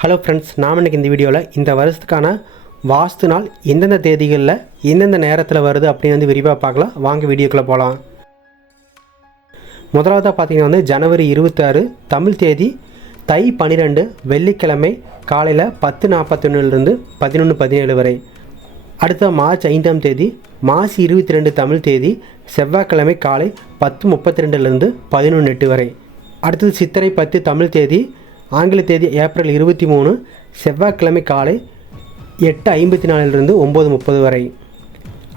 Hello friends, நாம் இன்றைக்கி இந்த வீடியோவில் இந்த வருஷத்துக்கான வாஸ்து நாள் எந்தெந்த தேதிகளில் எந்தெந்த நேரத்தில் வருது அப்படின்னு விரிவாக பார்க்கலாம். வாங்க வீடியோக்குள்ளே போகலாம். முதலாவதாக பார்த்தீங்கன்னா ஜனவரி 26 தமிழ் தேதி தை 12 வெள்ளிக்கிழமை காலையில் 10:41 11:17 வரை. அடுத்த மார்ச் 5ஆம் தேதி மாசி 22 தமிழ் தேதி செவ்வாய்க்கிழமை காலை 10:32 11:08 வரை. அடுத்தது சித்திரை 10 தமிழ் தேதி ஆங்கில தேதி ஏப்ரல் 23 செவ்வாய்க்கிழமை காலை 8:54 9:30 வரை.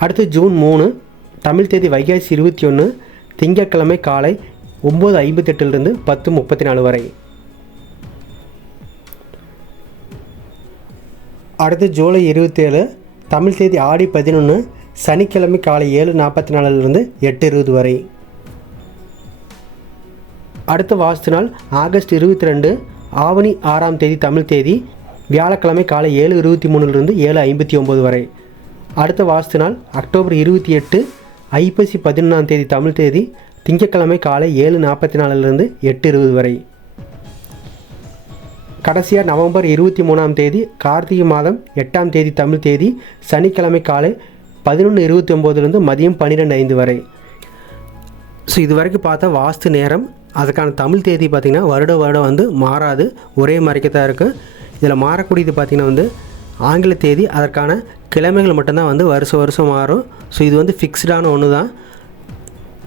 அடுத்து ஜூன் 3 தமிழ் தேதி வைகாசி 21 திங்கட்கிழமை காலை 9:58 10:34 வரை. அடுத்து ஜூலை 27 தமிழ் தேதி ஆடி 11 சனிக்கிழமை காலை 7:44 8:20 வரை. அடுத்த வாஸ்து நாள் ஆகஸ்ட் 22 ஆவணி 6ஆம் தேதி தமிழ் தேதி வியாழக்கிழமை காலை 7:23 7:59 வரை. அடுத்த வாஸ்து நாள் அக்டோபர் 28 ஐப்பசி 11ஆம் தேதி தமிழ் தேதி திங்கட்கிழமை காலை 7:44 8:20 வரை. கடைசியாக நவம்பர் 23ஆம் தேதி கார்த்திகை மாதம் 8ஆம் தேதி தமிழ் தேதி சனிக்கிழமை காலை 11:29 மதியம் 12:05 வரை. ஸோ இது வரைக்கும் பார்த்தா வாஸ்து நேரம் அதுக்கான தமிழ் தேதி பார்த்திங்கன்னா வருடம் மாறாது, ஒரே மாதிரிக்கு தான் இருக்குது. இதில் மாறக்கூடியது பார்த்திங்கன்னா ஆங்கில தேதி அதற்கான கிழமைகள் மட்டும்தான் வருஷம் மாறும். ஸோ இது ஃபிக்ஸ்டான ஒன்று தான்.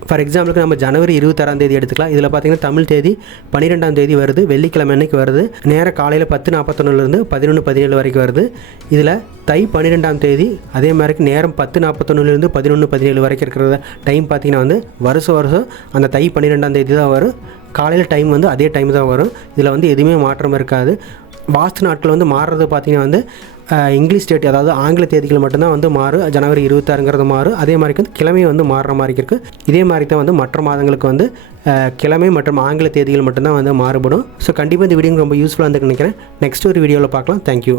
ஃபார் எக்ஸாம்பிளுக்கு நம்ம ஜனவரி 26ஆம் தேதி எடுத்துக்கலாம். இதில் பார்த்திங்கன்னா தமிழ் தேதி 12ஆம் தேதி வருது, வெள்ளிக்கிழமை அன்னைக்கு வருது. நேரம் காலையில் 10:41 11:17 வரைக்கும் வருது. இதில் தை 12ஆம் தேதி அதே மாதிரி நேரம் 10:41 11:17 வரைக்கும் இருக்கிற டைம் பார்த்திங்கன்னா வருஷம் அந்த தை 12ஆம் தேதி தான் வரும். காலையில் டைம் அதே டைம் தான் வரும். இதில் எதுவுமே மாற்றம் இருக்காது. வாஸ்து நாட்கள் மாறுறது பார்த்திங்கன்னா இங்கிலீஷ் டேட் அதாவது ஆங்கில தேதிகள் மட்டும்தான் மாறும். ஜனவரி 26ங்கிறது மாறும். அதே மாதிரி கிழமை மாறுற மாதிரி இருக்குது. இதே மாதிரி தான் மற்ற மாதங்களுக்கு கிழமை மற்றும் ஆங்கில தேதிகள் மட்டும்தான் மாறுபடும். ஸோ கண்டிப்பாக இந்த வீடியோ ரொம்ப யூஸ்ஃபுல்லாக நினைக்கிறேன். நெக்ஸ்ட் ஒரு வீடியோவில் பார்க்கலாம். தேங்க்யூ.